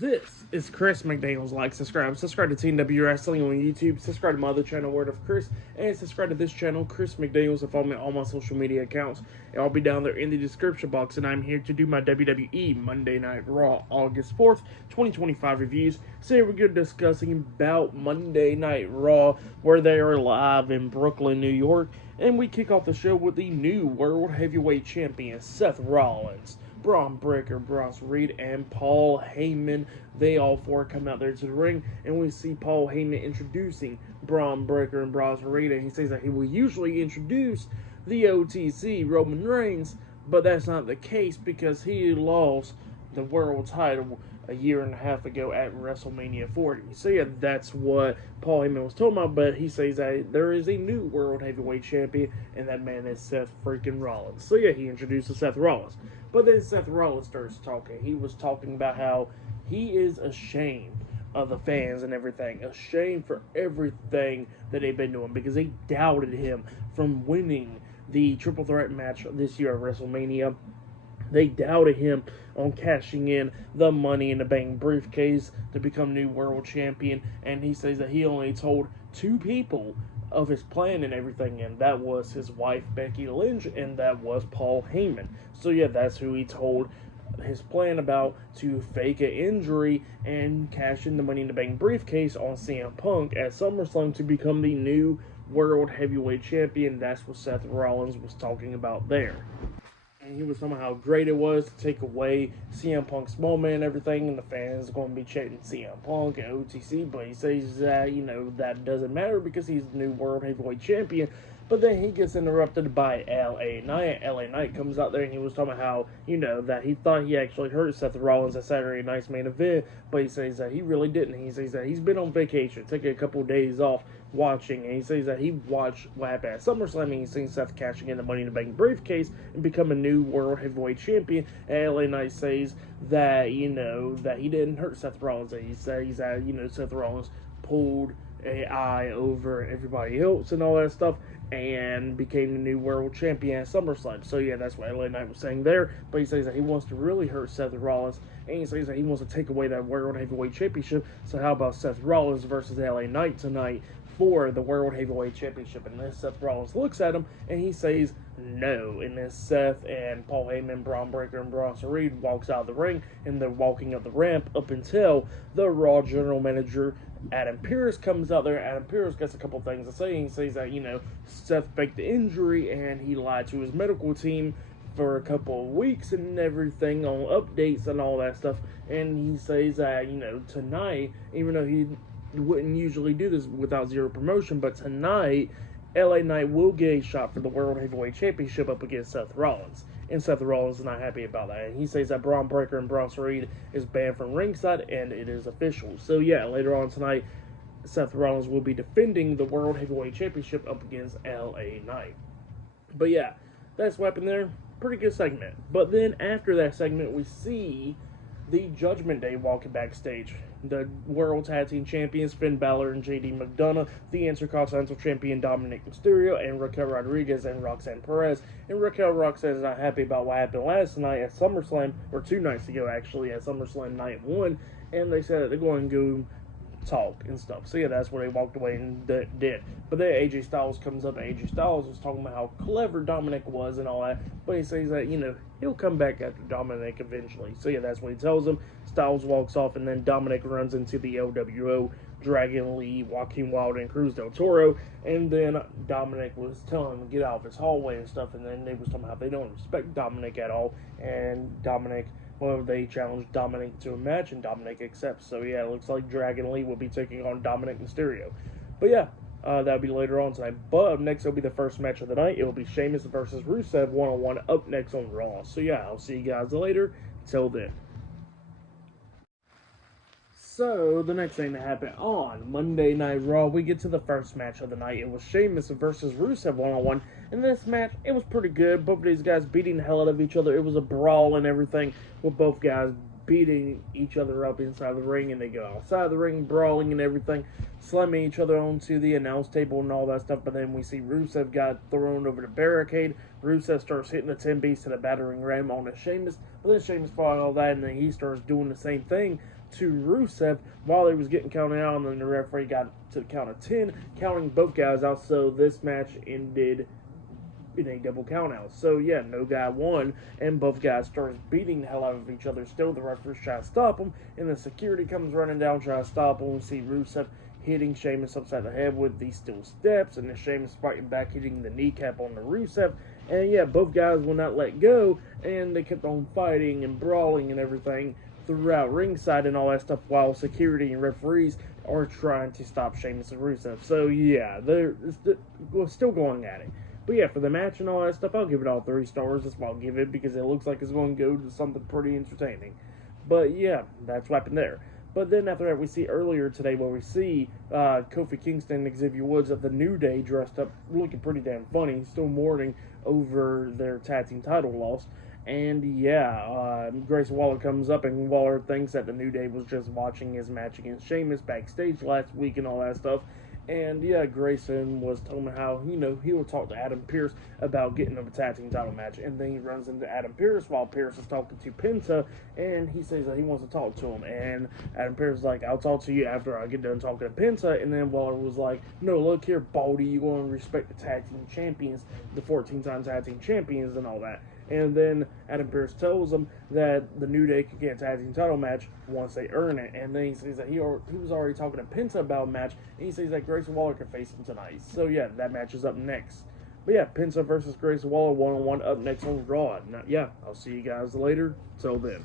This is Chris McDaniels. Like, subscribe to TNW Wrestling on YouTube, subscribe to my other channel, Word of Chris, and subscribe to this channel, Chris McDaniels, and follow me on all my social media accounts. It'll all be down there in the description box, and I'm here to do my WWE Monday Night Raw August 4th, 2025 reviews. So here we're discussing about Monday Night Raw, where they are live in Brooklyn, New York, and we kick off the show with the new World Heavyweight Champion, Seth Rollins, Braun Breaker, Bronson Reed, and Paul Heyman. They all four come out there to the ring, and we see Paul Heyman introducing Braun Breaker and Bronson Reed, and he says that he will usually introduce the OTC, Roman Reigns, but that's not the case because he lost the world title a year and a half ago at WrestleMania 40. So yeah, that's what Paul Heyman was talking about, but he says that there is a new World Heavyweight Champion, and that man is Seth freaking Rollins. So yeah, he introduces Seth Rollins. But then Seth Rollins starts talking. He was talking about how he is ashamed of the fans and everything. Ashamed for everything that they've been doing because they doubted him from winning the triple threat match this year at WrestleMania. They doubted him on cashing in the Money in the Bank briefcase to become new world champion. And he says that he only told two people of his plan and everything, and that was his wife Becky Lynch, and that was Paul Heyman. So yeah, that's who he told his plan about, to fake an injury and cash in the Money in the Bank briefcase on CM Punk at SummerSlam to become the new World Heavyweight Champion. That's what Seth Rollins was talking about there. And he was talking about how great it was to take away CM Punk's moment and everything, and the fans are going to be chanting CM Punk and OTC, but he says that, that doesn't matter because he's the new World Heavyweight Champion. But then he gets interrupted by LA Knight. LA Knight comes out there and he was talking about how, that he thought he actually hurt Seth Rollins at Saturday Night's main event, but he says that he really didn't. He says that he's been on vacation, taking a couple of days off watching, and he says that he watched what happened at SummerSlam, and he's seen Seth cashing in the Money in the Bank briefcase and become a new World Heavyweight Champion. And LA Knight says that, that he didn't hurt Seth Rollins. And he says that, Seth Rollins pulled an eye over everybody else and all that stuff, and became the new world champion at SummerSlam. So yeah, that's what LA Knight was saying there. But he says that he wants to really hurt Seth Rollins, and he says that he wants to take away that World Heavyweight Championship. So how about Seth Rollins versus LA Knight tonight for the World Heavyweight Championship? And then Seth Rollins looks at him and he says no. And then Seth and Paul Heyman, Braun Breaker, and Bronson Reed walks out of the ring, and they're walking up the ramp up until the Raw General Manager Adam Pearce comes out there. Adam Pearce gets a couple things to say. He says that, Seth faked the injury and he lied to his medical team for a couple of weeks and everything on updates and all that stuff. And he says that, tonight, even though he wouldn't usually do this without zero promotion, but tonight, LA Knight will get a shot for the World Heavyweight Championship up against Seth Rollins. And Seth Rollins is not happy about that. And he says that Braun Breaker and Bronson Reed is banned from ringside, and it is official. So yeah, later on tonight, Seth Rollins will be defending the World Heavyweight Championship up against LA Knight. But yeah, that's what happened there. Pretty good segment. But then after that segment, we see the Judgment Day walking backstage. The World Tag Team Champions Finn Balor and JD McDonough, the Intercontinental Champion Dominic Mysterio, and Raquel Rodriguez and Roxanne Perez. And Roxanne is not happy about what happened last night at SummerSlam, or 2 nights ago actually, at SummerSlam Night 1, and they said that they're going to go talk and stuff. So yeah, that's where they walked away and did. But then AJ Styles comes up, and AJ Styles was talking about how clever Dominic was and all that, but he says that, he'll come back after Dominic eventually. So yeah, that's what he tells him. Styles walks off, and then Dominic runs into the LWO, Dragon Lee, Joaquin Wilde, and Cruz del Toro, and then Dominic was telling him to get out of his hallway and stuff, and then they was talking about how they don't respect Dominic at all, and they challenged Dominic to a match, and Dominic accepts. So yeah, it looks like Dragon Lee will be taking on Dominic Mysterio. But yeah, that'll be later on tonight. But up next, it'll be the first match of the night. It will be Sheamus versus Rusev one-on-one up next on Raw. So yeah, I'll see you guys later. Till then. So, the next thing that happened on Monday Night Raw, we get to the first match of the night. It was Sheamus versus Rusev one-on-one. In this match, it was pretty good. Both of these guys beating the hell out of each other. It was a brawl and everything, with both guys beating each other up inside the ring, and they go outside the ring, brawling and everything, slamming each other onto the announce table and all that stuff. But then we see Rusev got thrown over the barricade. Rusev starts hitting the 10 piece to the battering ram on a Sheamus, but then Sheamus fought all that, and then he starts doing the same thing to Rusev while he was getting counted out, and then the referee got to the count of 10, counting both guys out. So this match ended in a double countout. So yeah, no guy won, and both guys started beating the hell out of each other. Still, the referees try to stop them, and the security comes running down trying to stop them. We see Rusev hitting Sheamus upside the head with these steel steps, and then Sheamus fighting back, hitting the kneecap on the Rusev. And yeah, both guys will not let go, and they kept on fighting and brawling and everything throughout ringside and all that stuff, while security and referees are trying to stop Sheamus and Rusev. So yeah, they're still going at it. But yeah, for the match and all that stuff, I'll give it all 3 stars. That's what I'll give it, because it looks like it's going to go to something pretty entertaining. But yeah, that's what happened there. But then after that, we see earlier today where we see Kofi Kingston and Xavier Woods of the New Day dressed up, looking pretty damn funny, still mourning over their tag team title loss. And yeah, Grayson Waller comes up, and Waller thinks that the New Day was just watching his match against Sheamus backstage last week and all that stuff. And yeah, Grayson was telling me how, he would talk to Adam Pearce about getting a tag team title match. And then he runs into Adam Pearce while Pearce is talking to Penta, and he says that he wants to talk to him. And Adam Pearce is like, I'll talk to you after I get done talking to Penta. And then Waller was like, no, look here, Baldy, you're going to respect the tag team champions, the 14-time tag team champions and all that. And then Adam Pearce tells them that the New Day could get a tag team title match once they earn it. And then he says that he was already talking to Penta about a match, and he says that Grayson Waller can face him tonight. So yeah, that match is up next. But yeah, Penta versus Grayson Waller 1-on-1 up next on Raw. Now, yeah, I'll see you guys later. Till then.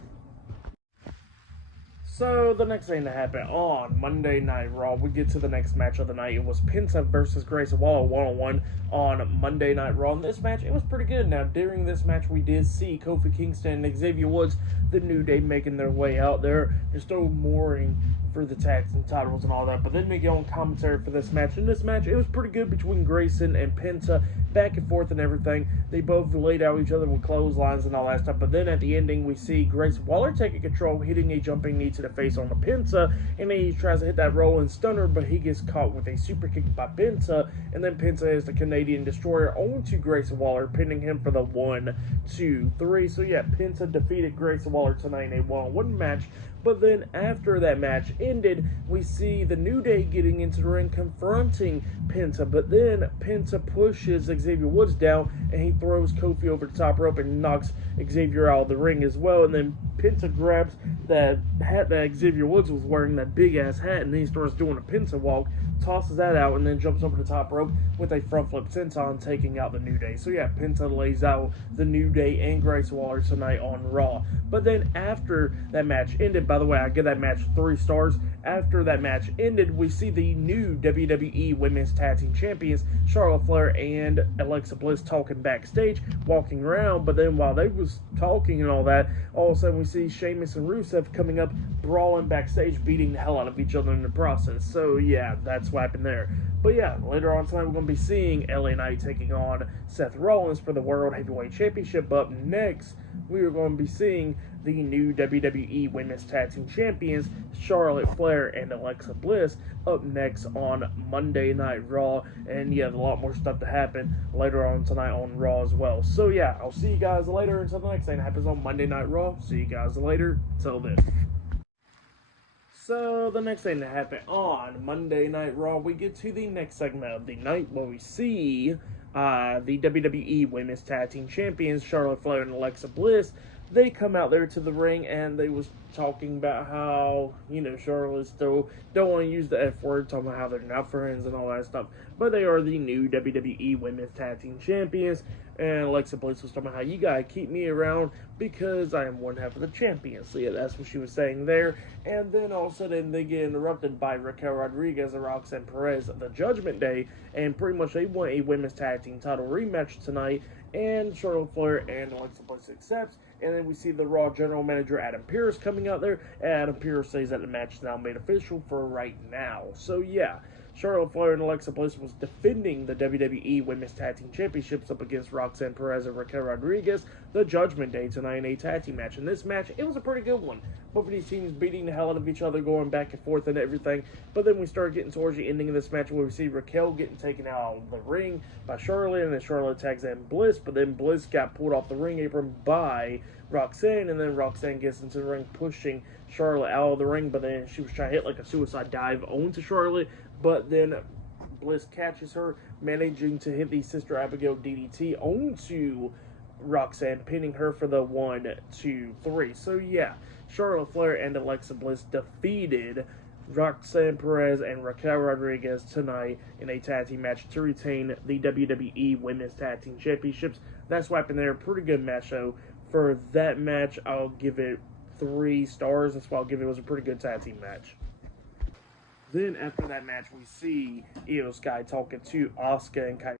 So, the next thing to happen on Monday Night Raw, we get to the next match of the night. It was Penta versus Grayson Waller 1-on-1 on Monday Night Raw. And this match, it was pretty good. Now, during this match, we did see Kofi Kingston and Xavier Woods, the New Day, making their way out there. They're still mooring for the tag team titles and all that. But then they go on commentary for this match. And this match, it was pretty good between Grayson and Penta, back and forth and everything. They both laid out each other with clotheslines and all that stuff. But then at the ending, we see Grayson Waller taking control, hitting a jumping knee to the face on the Penta, and then he tries to hit that Rollins stunner, but he gets caught with a super kick by Penta, and then Penta is the Canadian Destroyer onto Grayson Waller, pinning him for the 1, 2, 3. So yeah, Penta defeated Grayson Waller tonight in a 1-on-1 match. But then after that match ended, we see the New Day getting into the ring, confronting Penta. But then Penta pushes Xavier Woods down, and he throws Kofi over the top rope and knocks Xavier out of the ring as well. And then Penta grabs that hat that Xavier Woods was wearing, that big-ass hat, and then he starts doing a Penta walk, tosses that out, and then jumps over the top rope with a front flip senton, taking out the New Day. So yeah, Penta lays out the New Day and Grayson Waller tonight on Raw. But then after that match ended, by the way, I give that match 3 stars. After that match ended, we see the new WWE Women's Tag Team Champions, Charlotte Flair and Alexa Bliss, talking backstage, walking around. But then while they was talking and all that, all of a sudden we see Sheamus and Rusev coming up, brawling backstage, beating the hell out of each other in the process. So yeah, that's what happened there. But yeah, later on tonight we're going to be seeing LA Knight taking on Seth Rollins for the World Heavyweight Championship. Up next, we are going to be seeing the new WWE Women's Tag Team Champions, Charlotte Flair and Alexa Bliss, up next on Monday Night Raw. And yeah, a lot more stuff to happen later on tonight on Raw as well. So yeah, I'll see you guys later until the next thing happens on Monday Night Raw. See you guys later. Till then. So, the next thing to happen on Monday Night Raw, we get to the next segment of the night where we see the WWE Women's Tag Team Champions, Charlotte Flair and Alexa Bliss. They come out there to the ring, and they was talking about how, Charlotte still don't want to use the F word, talking about how they're not friends and all that stuff. But they are the new WWE Women's Tag Team Champions. And Alexa Bliss was talking about how you gotta keep me around because I am one half of the champions. So yeah, that's what she was saying there. And then all of a sudden they get interrupted by Raquel Rodriguez and Roxanne Perez of the Judgment Day. And pretty much they want a women's tag team title rematch tonight. And Charlotte Flair and Alexa Bliss accepts. And then we see the Raw General Manager Adam Pearce coming out there. And Adam Pearce says that the match is now made official for right now. So yeah, Charlotte Flair and Alexa Bliss was defending the WWE Women's Tag Team Championships up against Roxanne Perez and Raquel Rodriguez the Judgment Day tonight in a tag team match. In this match, it was a pretty good one. Both of these teams beating the hell out of each other, going back and forth and everything. But then we start getting towards the ending of this match where we see Raquel getting taken out of the ring by Charlotte, and then Charlotte tags in Bliss, but then Bliss got pulled off the ring apron by Roxanne, and then Roxanne gets into the ring pushing Charlotte out of the ring, but then she was trying to hit like a suicide dive onto Charlotte, but then Bliss catches her, managing to hit the Sister Abigail DDT onto Roxanne, pinning her for the 1, 2, 3. So yeah, Charlotte Flair and Alexa Bliss defeated Roxanne Perez and Raquel Rodriguez tonight in a tag team match to retain the WWE Women's Tag Team Championships. That's what happened there. Pretty good match, though. For that match, I'll give it 3 stars. That's why I'll give it. It was a pretty good tag team match. Then after that match, we see Io Sky talking to Asuka and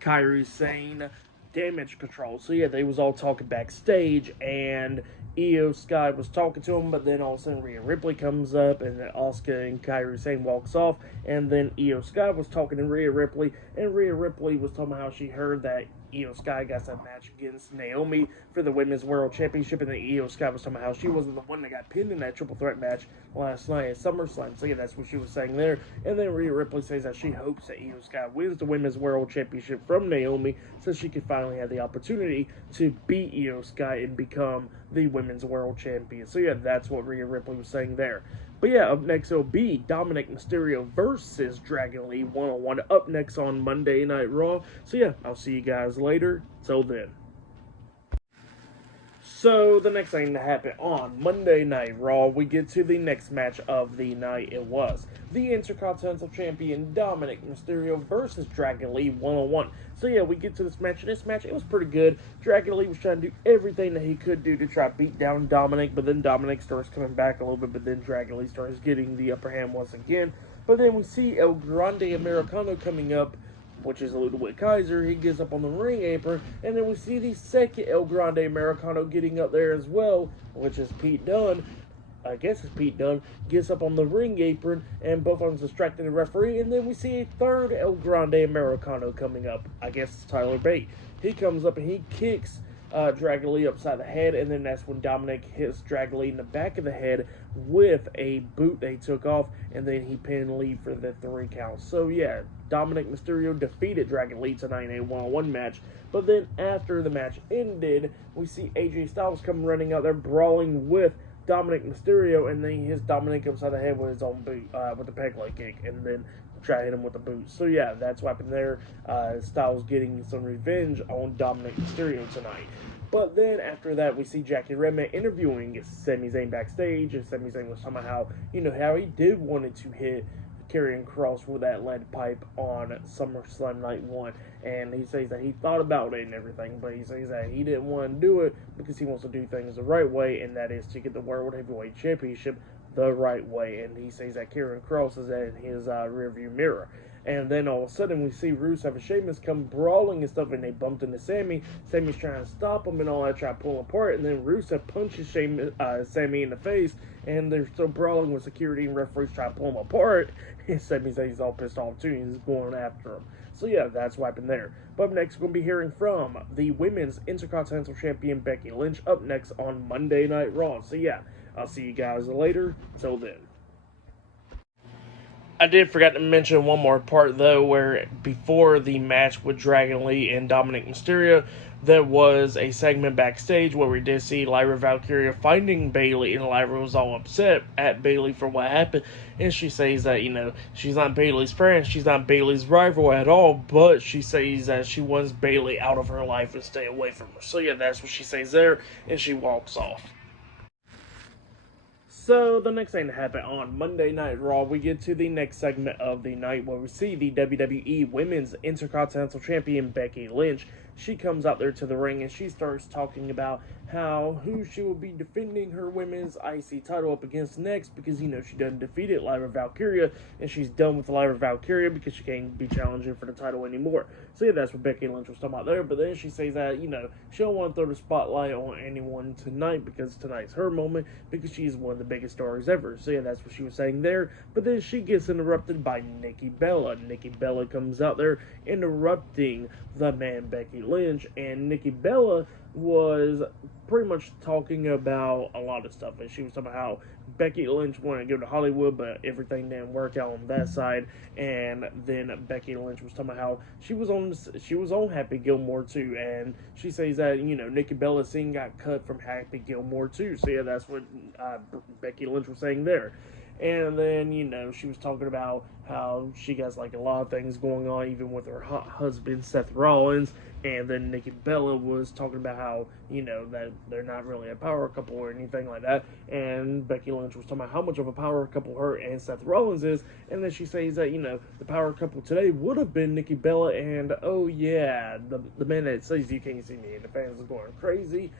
Kairi Sane Damage Control. So yeah, they was all talking backstage, and Io Sky was talking to him, but then all of a sudden Rhea Ripley comes up, and then Asuka and Kairi Sane walks off, and then Io Sky was talking to Rhea Ripley, and Rhea Ripley was talking about how she heard that Io Sky got that match against Naomi for the Women's World Championship, and then Io Sky was talking about how she wasn't the one that got pinned in that triple threat match last night at SummerSlam. So yeah, that's what she was saying there. And then Rhea Ripley says that she hopes that Io Sky wins the Women's World Championship from Naomi so she can finally have the opportunity to beat Io Sky and become the Women's World Champion. So yeah, that's what Rhea Ripley was saying there. But yeah, up next it'll be Dominic Mysterio versus Dragon Lee one-on-one up next on Monday Night Raw. So yeah, I'll see you guys later. Till then. So the next thing to happen on Monday Night Raw, we get to the next match of the night. It was the Intercontinental Champion Dominic Mysterio versus Dragon Lee one-on-one. So yeah, we get to this match. This match, it was pretty good. Dragon Lee was trying to do everything that he could do to try to beat down Dominic, but then Dominic starts coming back a little bit, but then Dragon Lee starts getting the upper hand once again. But then we see El Grande Americano coming up, which is Ludwig Kaiser. He gets up on the ring apron, and then we see the second El Grande Americano getting up there as well, which is Pete Dunne. I guess it's Pete Dunne, gets up on the ring apron, and both of them distracting the referee, and then we see a third El Grande Americano coming up. I guess it's Tyler Bate. He comes up and he kicks Dragon Lee upside the head, and then that's when Dominic hits Dragon Lee in the back of the head with a boot they took off, and then he pinned Lee for the 3 count. So yeah, Dominic Mysterio defeated Dragon Lee tonight in a one-on-one match. But then after the match ended, we see AJ Styles come running out there brawling with Dominic Mysterio, and then he hits Dominic upside the head with his own boot, with the peg leg kick, and then try to hit him with the boot. So yeah, that's what happened there. Styles getting some revenge on Dominic Mysterio tonight. But then after that, we see Jackie Redman interviewing Sami Zayn backstage, and Sami Zayn was talking about how he did wanted to hit Karrion Kross with that lead pipe on SummerSlam Night 1, and he says that he thought about it and everything, but he says that he didn't want to do it because he wants to do things the right way, and that is to get the World Heavyweight Championship the right way. And he says that Karrion Kross is in his rearview mirror. And then all of a sudden we see Rusev and Sheamus come brawling and stuff, and they bumped into Sami. Sami's trying to stop him and all that, try to pull him apart, and then Rusev punches Sami in the face, and they're still brawling with security and referees trying to pull him apart. And Sami says he's all pissed off too, and he's going after him. So yeah, that's what happened there. But up next, we're going to be hearing from the Women's Intercontinental Champion Becky Lynch up next on Monday Night Raw. So yeah, I'll see you guys later. Till then. I did forget to mention one more part, though, where before the match with Dragon Lee and Dominic Mysterio, there was a segment backstage where we did see Lyra Valkyria finding Bayley, and Lyra was all upset at Bayley for what happened, and she says that, she's not Bayley's friend, she's not Bayley's rival at all, but she says that she wants Bayley out of her life and stay away from her. So yeah, that's what she says there, and she walks off. So, the next thing to happen on Monday Night Raw, we get to the next segment of the night where we see the WWE Women's Intercontinental Champion Becky Lynch she comes out there to the ring and she starts talking about who she will be defending her women's IC title up against next, because she done defeated Lyra Valkyria, and she's done with Lyra Valkyria because she can't be challenging for the title anymore. So yeah, that's what Becky Lynch was talking about there. But then she says that she don't want to throw the spotlight on anyone tonight because tonight's her moment, because she's one of the biggest stars ever. So yeah, that's what she was saying there. But then she gets interrupted by Nikki Bella. Nikki Bella comes out there interrupting the man Becky Lynch, and Nikki Bella was pretty much talking about a lot of stuff, and she was talking about how Becky Lynch wanted to go to Hollywood, but everything didn't work out on that side. And then Becky Lynch was talking about how she was on Happy Gilmore too, and she says that Nikki Bella's scene got cut from Happy Gilmore too. So yeah, that's what Becky Lynch was saying there. And then, she was talking about how she got like a lot of things going on, even with her husband, Seth Rollins. And then Nikki Bella was talking about how, that they're not really a power couple or anything like that. And Becky Lynch was talking about how much of a power couple her and Seth Rollins is. And then she says that, the power couple today would have been Nikki Bella and, oh yeah, the man that says you can't see me. And the fans are going crazy.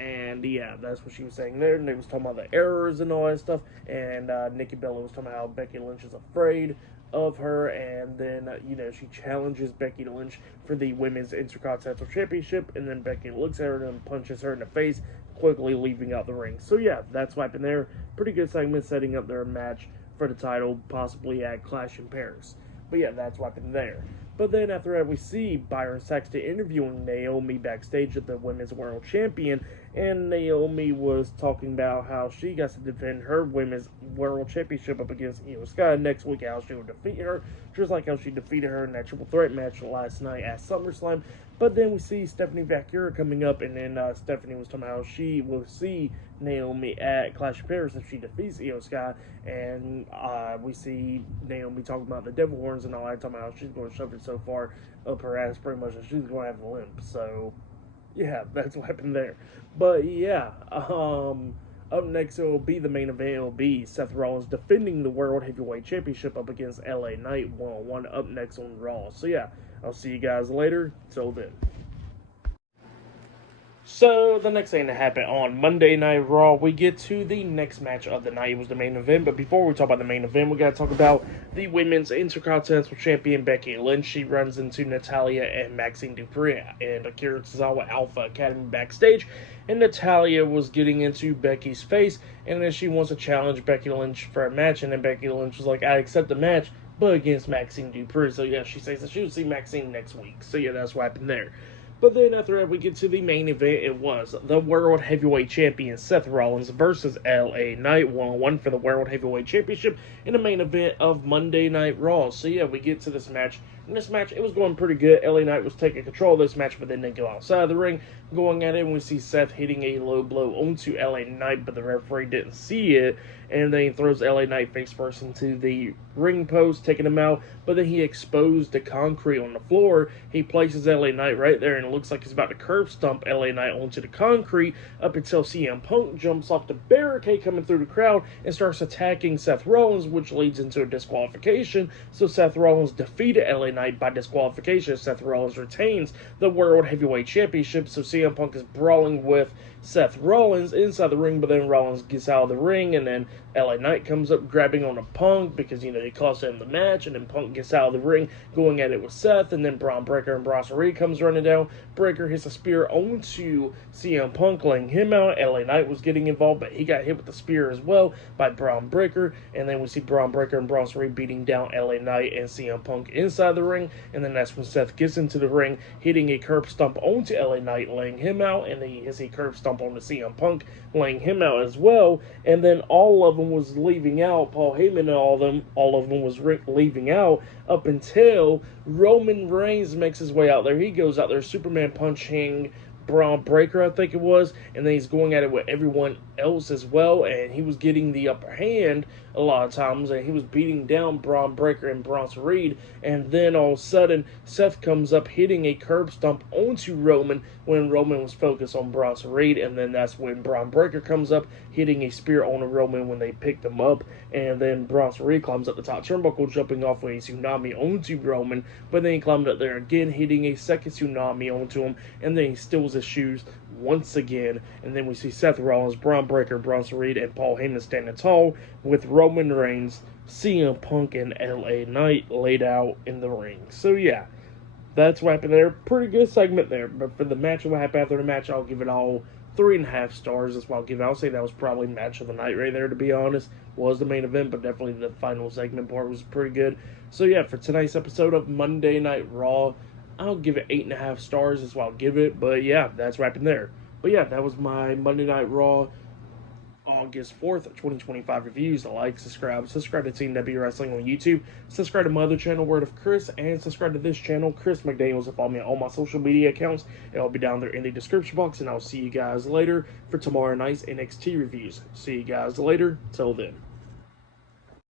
And yeah, that's what she was saying there. And they was talking about the errors and all that stuff. And Nikki Bella was talking about how Becky Lynch is afraid of her. And then, she challenges Becky Lynch for the Women's Intercontinental Championship. And then Becky looks at her and punches her in the face, quickly leaving out the ring. So yeah, that's what happened there. Pretty good segment setting up their match for the title, possibly at Clash in Paris. But yeah, that's what happened there. But then after that, we see Byron Saxton interviewing Naomi backstage at the Women's World Champion, and Naomi was talking about how she got to defend her Women's World Championship up against Io Sky next week, how she would defeat her, just like how she defeated her in that triple threat match last night at SummerSlam. But then we see Stephanie Vaquera coming up, and then Stephanie was talking about how she will see Naomi at Clash of Paris if she defeats Io Sky, and we see Naomi talking about the devil horns and all that, talking about how she's going to shove it so far up her ass pretty much that she's going to have a limp. So yeah, that's what happened there. But yeah, up next, it will be the main event. It will be Seth Rollins defending the World Heavyweight Championship up against LA Knight one-on-one up next on Raw. So yeah, I'll see you guys later. Till then. So, the next thing that happened on Monday Night Raw, we get to the next match of the night. It was the main event, but before we talk about the main event, we got to talk about the Women's Intercontinental Champion, Becky Lynch. She runs into Natalya and Maxine Dupri and Akira Tozawa Alpha Academy backstage, and Natalya was getting into Becky's face, and then she wants to challenge Becky Lynch for a match, and then Becky Lynch was like, I accept the match, but against Maxine Dupri. So yeah, she says that she will see Maxine next week. So yeah, that's what happened there. But then after that, we get to the main event. It was the World Heavyweight Champion Seth Rollins versus LA Knight one-on-one for the World Heavyweight Championship in the main event of Monday Night Raw. So yeah, we get to this match. In this match, it was going pretty good. LA Knight was taking control of this match, but then they go outside of the ring, going at it, and we see Seth hitting a low blow onto LA Knight, but the referee didn't see it, and then he throws LA Knight face first into the ring post, taking him out, but then he exposed the concrete on the floor. He places LA Knight right there, and it looks like he's about to curb stomp LA Knight onto the concrete up until CM Punk jumps off the barricade coming through the crowd and starts attacking Seth Rollins, which leads into a disqualification. So Seth Rollins defeated LA Knight by disqualification. Seth Rollins retains the World Heavyweight Championship, so CM Punk is brawling with Seth Rollins inside the ring, but then Rollins gets out of the ring, and then LA Knight comes up grabbing on a Punk because, he cost him the match, and then Punk gets out of the ring going at it with Seth, and then Braun Breaker and Bronson Reed comes running down. Breaker hits a spear onto CM Punk, laying him out. LA Knight was getting involved, but he got hit with the spear as well by Braun Breaker, and then we see Braun Breaker and Bronson Reed beating down LA Knight and CM Punk inside the ring, and then that's when Seth gets into the ring, hitting a curb stomp onto LA Knight, laying him out, and then he hits a curb stomp on the CM Punk, laying him out as well. And then all of them was leaving out. Paul Heyman and all of them was leaving out up until Roman Reigns makes his way out there. He goes out there, Superman punching Braun Breaker, I think it was, and then he's going at it with everyone else as well, and he was getting the upper hand a lot of times, and he was beating down Braun Breaker and Bronson Reed, and then all of a sudden, Seth comes up hitting a curb stomp onto Roman when Roman was focused on Bronson Reed, and then that's when Braun Breaker comes up hitting a spear on a Roman when they picked him up, and then Bronson Reed climbs up the top turnbuckle, jumping off with a tsunami onto Roman, but then he climbed up there again, hitting a second tsunami onto him, and then he steals his shoes once again, and then we see Seth Rollins, Braun Breaker, Bronson Reed, and Paul Heyman standing tall with Roman Reigns, CM Punk, and LA Knight laid out in the ring. So yeah, that's what happened there. Pretty good segment there, but for the match and what happened after the match, I'll give it all 3.5 stars. That's what I'll give it. I'll say that was probably match of the night right there, to be honest. Was the main event, but definitely the final segment part was pretty good. So yeah, for tonight's episode of Monday Night Raw, I'll give it 8.5 stars. That's what I'll give it. But yeah, that's what happened there. But yeah, that was my Monday Night Raw August 4th, 2025 reviews. Like, subscribe to Team W Wrestling on YouTube, subscribe to my other channel, Word of Chris, and subscribe to this channel, Chris McDaniels, and follow me on all my social media accounts. It'll be down there in the description box, and I'll see you guys later for tomorrow night's NXT reviews. See you guys later. Till then.